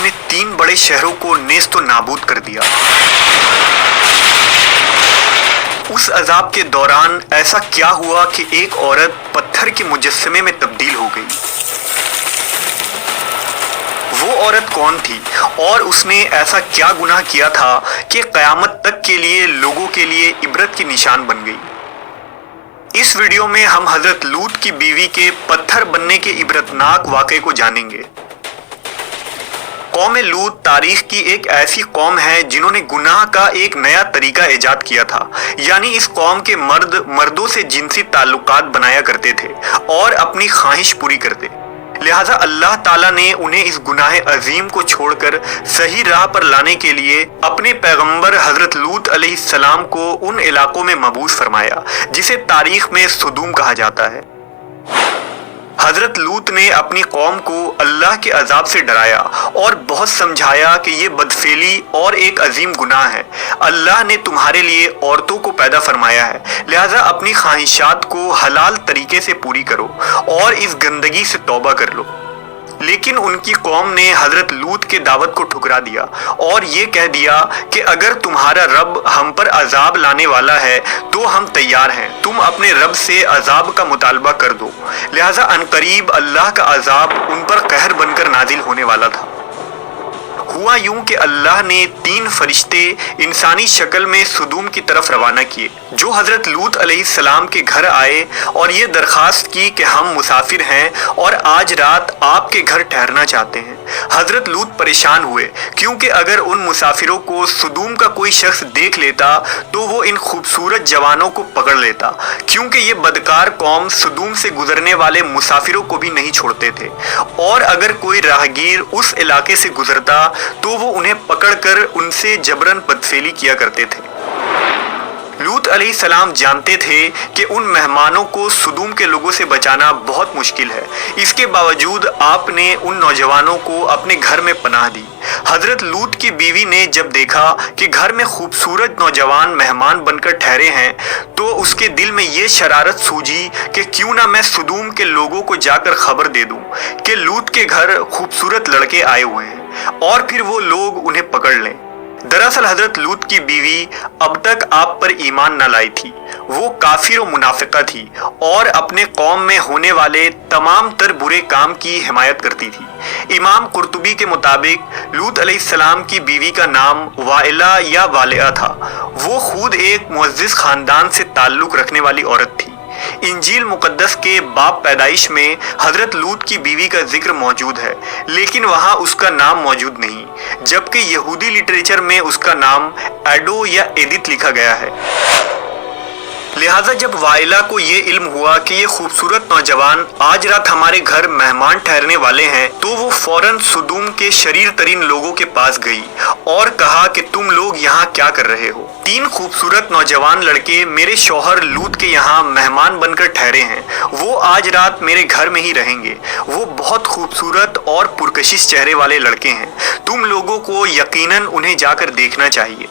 उसने 3 बड़े शहरों को नेस्तो नाबूद कर दिया। उस अजाब के दौरान ऐसा क्या हुआ कि एक औरत पत्थर के मुजस्समे में तब्दील हो गई? वो औरत कौन थी और उसने ऐसा क्या गुनाह किया था कि क़यामत तक के लिए लोगों के लिए इबरत की निशान बन गई? इस वीडियो में हम हजरत लूत की बीवी के पत्थर बनने के इबरतनाक वाक़े को जानेंगे। कौम लूत तारीख की एक ऐसी कौम है जिन्होंने गुनाह का एक नया तरीका ईजाद किया था, यानी इस कौम के मर्द मर्दों से जिनसी ताल्लुकात बनाया करते थे और अपनी ख्वाहिश पूरी करते। लिहाजा अल्लाह ताला ने उन्हें इस गुनाह अजीम को छोड़कर सही राह पर लाने के लिए अपने पैगंबर हजरत लूत अलैहिस्सलाम को उन इलाकों में मबूस फरमाया जिसे तारीख में सुदूम कहा जाता है। हजरत लूत ने अपनी कौम को अल्लाह के अजाब से डराया और बहुत समझाया कि ये बदफेली और एक अजीम गुनाह है। अल्लाह ने तुम्हारे लिए औरतों को पैदा फरमाया है, लिहाजा अपनी ख्वाहिशात को हलाल तरीके से पूरी करो और इस गंदगी से तौबा कर लो। लेकिन उनकी कौम ने हजरत लूत के दावत को ठुकरा दिया और ये कह दिया कि अगर तुम्हारा रब हम पर अजाब लाने वाला है तो हम तैयार हैं, तुम अपने रब से अजाब का मुतालबा कर दो। लिहाजा अनकरीब अल्लाह का अजाब उन पर कहर बनकर नाजिल होने वाला था। हुआ यूं कि अल्लाह ने 3 फरिश्ते इंसानी शक्ल में सुदूम की तरफ रवाना किए, जो हजरत लूत अलैहिस्सलाम के घर आए और ये दरख्वास्त की कि हम मुसाफिर हैं और आज रात आपके घर ठहरना चाहते हैं। हजरत लूत परेशान हुए क्योंकि अगर उन मुसाफिरों को सुदूम का कोई शख्स देख लेता तो वो इन खूबसूरत जवानों को पकड़ लेता, क्योंकि ये बदकार कौम सुदूम से गुजरने वाले मुसाफिरों को भी नहीं छोड़ते थे और अगर कोई राहगीर उस इलाके से गुजरता तो वो उन्हें पकड़कर उनसे जबरन बदफेली किया करते थे। लूत अलैहिस्सलाम जानते थे कि उन मेहमानों को सुदूम के लोगों से बचाना बहुत मुश्किल है। इसके बावजूद आपने उन नौजवानों को अपने घर में पनाह दी। हजरत लूत की बीवी ने जब देखा कि घर में खूबसूरत नौजवान मेहमान बनकर ठहरे हैं तो उसके दिल में ये शरारत सूझी कि क्यों ना मैं सुदूम के लोगों को जाकर खबर दे दूं कि लूत के घर खूबसूरत लड़के आए हुए हैं और फिर वो लोग उन्हें पकड़ लें। दरअसल हजरत लूत की बीवी अब तक आप पर ईमान न लाई थी। वो काफिर और मुनाफिका थी और अपने कौम में होने वाले तमाम तर बुरे काम की हिमायत करती थी। इमाम कुर्तुबी के मुताबिक लूत अलैहिस्सलाम की बीवी का नाम वाइला या वालिया था। वो खुद एक मुअज्जिज खानदान से ताल्लुक रखने वाली औरत थी। इंजील मुकद्दस के बाब पैदाइश में हजरत लूत की बीवी का जिक्र मौजूद है, लेकिन वहाँ उसका नाम मौजूद नहीं, जबकि यहूदी लिटरेचर में उसका नाम एडो या एदित लिखा गया है। लिहाजा जब वाइला को ये इल्म हुआ कि ये खूबसूरत नौजवान आज रात हमारे घर मेहमान ठहरने वाले हैं तो वो फौरन सुदूम के शरीर तरीन लोगों के पास गई और कहा कि तुम लोग यहाँ क्या कर रहे हो? 3 खूबसूरत नौजवान लड़के मेरे शौहर लूत के यहाँ मेहमान बनकर ठहरे हैं। वो आज रात मेरे घर में ही रहेंगे। वो बहुत खूबसूरत और पुरकशिश चेहरे वाले लड़के हैं। तुम लोगों को यकीनन उन्हें जाकर देखना चाहिए।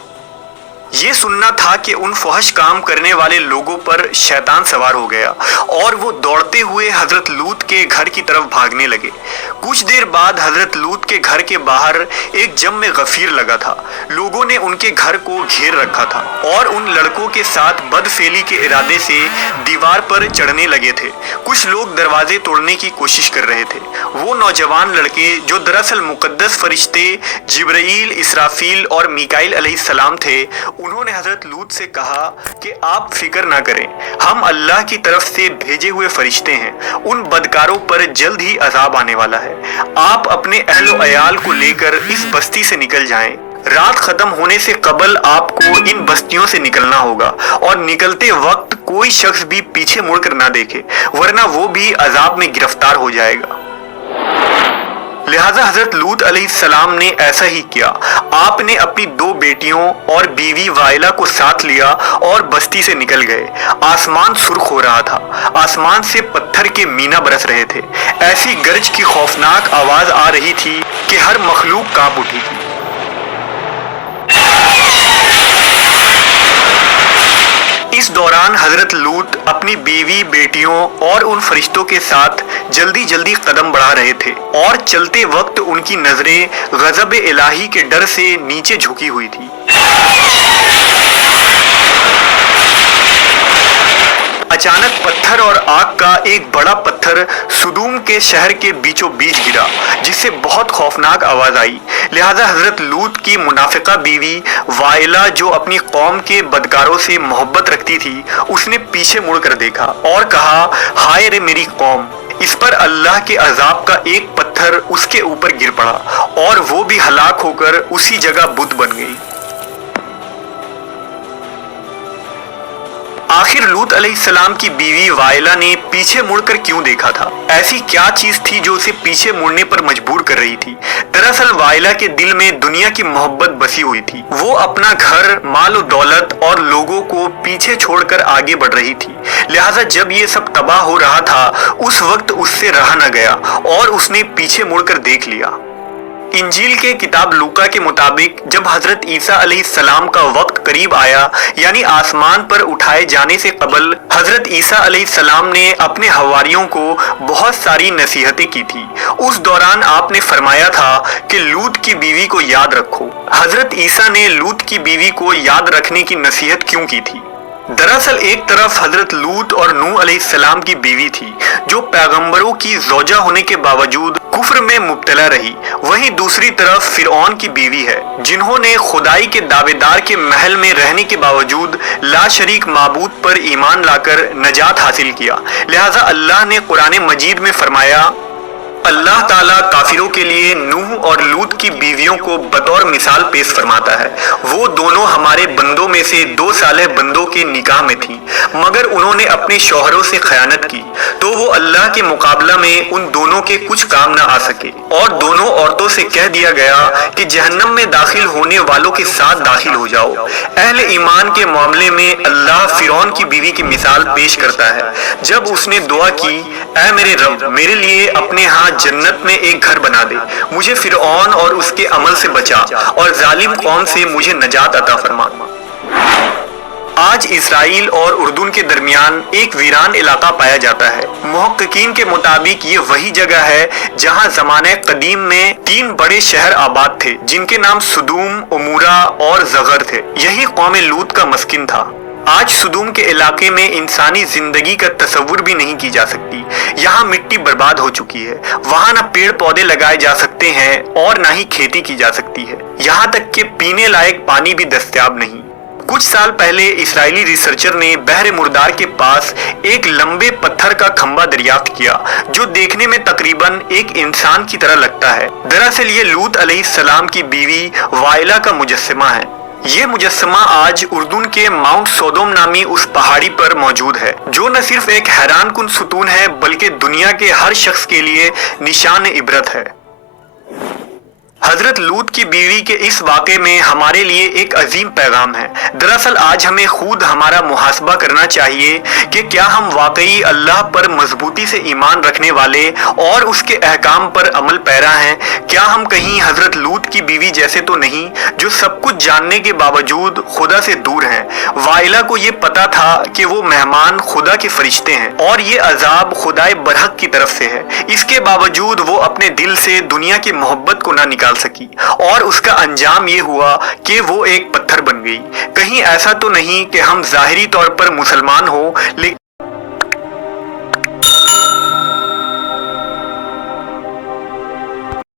ये सुनना था कि उन फहश काम करने वाले लोगों पर शैतान सवार हो गया और वो दौड़ते हुए हजरत लूत के घर की तरफ भागने लगे। कुछ देर बाद हजरत लूत के घर के बाहर एक जम गफीर लगा था। लोगों ने उनके घर को घेर रखा था और उन लड़कों के साथ बदफेली के इरादे से दीवार पर चढ़ने लगे थे। कुछ लोग दरवाजे तोड़ने की कोशिश कर रहे थे। वो नौजवान लड़के जो दरअसल मुकद्दस फरिश्ते जिब्राईल, इसराफील और मीकाईल अलैहिस्सलाम थे, उन्होंने हजरत लूत से कहा कि आप फिक्र ना करें, हम अल्लाह की तरफ से भेजे हुए फरिश्ते हैं। उन बदकारों पर जल्द ही अजाब आने वाला है। आप अपने अहलो अयाल को लेकर इस बस्ती से निकल जाएं। रात खत्म होने से कबल आपको इन बस्तियों से निकलना होगा और निकलते वक्त कोई शख्स भी पीछे मुड़कर ना देखे, वरना वो भी अजाब में गिरफ्तार हो जाएगा। लिहाजा हजरत लूत अलैहिस्सलाम ने ऐसा ही किया। आपने अपनी 2 बेटियों और बीवी वाइला को साथ लिया और बस्ती से निकल गए। आसमान सुर्ख हो रहा था। आसमान से पत्थर के मीना बरस रहे थे। ऐसी गरज की खौफनाक आवाज आ रही थी कि हर मखलूक कांप उठी थी। इस दौरान हजरत लूत अपनी बीवी, बेटियों और उन फरिश्तों के साथ जल्दी जल्दी कदम बढ़ा रहे थे और चलते वक्त उनकी नजरें गजब इलाही के डर से नीचे झुकी हुई थी। अचानक पत्थर और आग का एक बड़ा पत्थर सुदूम के शहर के बीचों बीच गिरा, जिससे बहुत खौफनाक आवाज आई। लिहाजा हजरत लूत की मुनाफिका बीवी वाइला, जो अपनी कौम के बदकारों से मोहब्बत रखती थी, उसने पीछे मुड़कर देखा और कहा, हाय रे मेरी कौम। इस पर अल्लाह के अजाब का एक पत्थर उसके ऊपर गिर पड़ा और वो भी हलाक होकर उसी जगह बुत बन गई। आखिर लूत अलैहिस्सलाम की बीवी वाइला ने पीछे मुड़कर क्यों देखा था? ऐसी क्या चीज थी जो उसे पीछे मुड़ने पर मजबूर कर रही थी? दरअसल वाइला के दिल में दुनिया की मोहब्बत बसी हुई थी। वो अपना घर, माल और दौलत और लोगों को पीछे छोड़कर आगे बढ़ रही थी। लिहाजा जब ये सब तबाह हो रहा था, उस वक्त उससे रहा न गया और उसने पीछे मुड़कर देख लिया। इंजील के किताब लूका के मुताबिक जब हजरत ईसा अलैहिस्सलाम का वक्त करीब आया, यानी आसमान पर उठाए जाने से कबल, हजरत ईसा अलैहिस्सलाम ने अपने हवारियों को बहुत सारी नसीहतें की थी। उस दौरान आपने फरमाया था कि लूत की बीवी को याद रखो। हजरत ईसा ने लूत की बीवी को याद रखने की नसीहत क्यों की थी? दरअसल एक तरफ हजरत लूत और नूह अलैहिस्सलाम की बीवी थी, जो पैगंबरों की ज़ौजा होने के बावजूद कुफ्र में मुब्तला रही। वहीं दूसरी तरफ फिरौन की बीवी है, जिन्होंने खुदाई के दावेदार के महल में रहने के बावजूद ला शरीक माबूद पर ईमान लाकर नजात हासिल किया। लिहाजा अल्लाह ने कुरान मजीद में फरमाया, अल्लाह ताला काफिरों के लिए नूह और लूत की बीवियों को बतौर मिसाल पेश फरमाता है। वो दोनों हमारे बंदों में से 2 सालेह बंदों के निकाह में थी, मगर उन्होंने अपने शौहरों से खयानत की, तो वो अल्लाह के मुकाबला में उन दोनों के कुछ काम न आ सके और दोनों औरतों से कह दिया गया कि जहन्नम में दाखिल होने वालों के साथ दाखिल हो जाओ। अहले ईमान के मामले में अल्लाह फिरौन की बीवी की मिसाल पेश करता है, जब उसने दुआ की, ऐ मेरे रब, मेरे लिए अपने यहाँ जन्नत में एक घर बना दे, मुझे फिरौन और उसके अमल से बचा और जालिम कौम से मुझे नजात अता फरमा। आज इसराइल और उर्दून के दरमियान एक वीरान इलाका पाया जाता है। मुहक्किकीन के मुताबिक ये वही जगह है जहां ज़माने कदीम में 3 बड़े शहर आबाद थे, जिनके नाम सुदूम, उमूरा और ज़गर थे। यही कौम लूत का मस्किन था। आज सुदूम के इलाके में इंसानी जिंदगी का तस्वुर भी नहीं की जा सकती। यहाँ मिट्टी बर्बाद हो चुकी है। वहाँ न पेड़ पौधे लगाए जा सकते हैं और न ही खेती की जा सकती है। यहाँ तक कि पीने लायक पानी भी दस्तयाब नहीं। कुछ साल पहले इस्राएली रिसर्चर ने बहरे मुर्दार के पास एक लंबे पत्थर का खंबा दरियाफ्त किया, जो देखने में तकरीबन एक इंसान की तरह लगता है। दरअसल ये लूत अलैहिस्सलाम की बीवी वाइला का मुजस्समा है। ये मुजस्समा आज उर्दून के माउंट सोदोम नामी उस पहाड़ी पर मौजूद है, जो न सिर्फ एक हैरान कुन सुतून है, बल्कि दुनिया के हर शख्स के लिए निशान इबरत है। हजरत लूत की बीवी के इस वाक़े में हमारे लिए एक अजीम पैगाम है। दरअसल आज हमें खुद हमारा मुहासबा करना चाहिए कि क्या हम वाकई अल्लाह पर मजबूती से ईमान रखने वाले और उसके अहकाम पर अमल पैरा हैं? क्या हम कहीं हजरत लूत की बीवी जैसे तो नहीं, जो सब कुछ जानने के बावजूद खुदा से दूर हैं? वाइला को ये पता था कि वो मेहमान खुदा के फरिश्ते हैं और ये अजाब खुदाए बरहक की तरफ से है। इसके बावजूद वो अपने दिल से दुनिया की मोहब्बत को ना निकाल सकी और उसका अंजाम ये हुआ कि वो एक पत्थर बन गई। कहीं ऐसा तो नहीं कि हम जाहिरी तौर पर मुसलमान हो,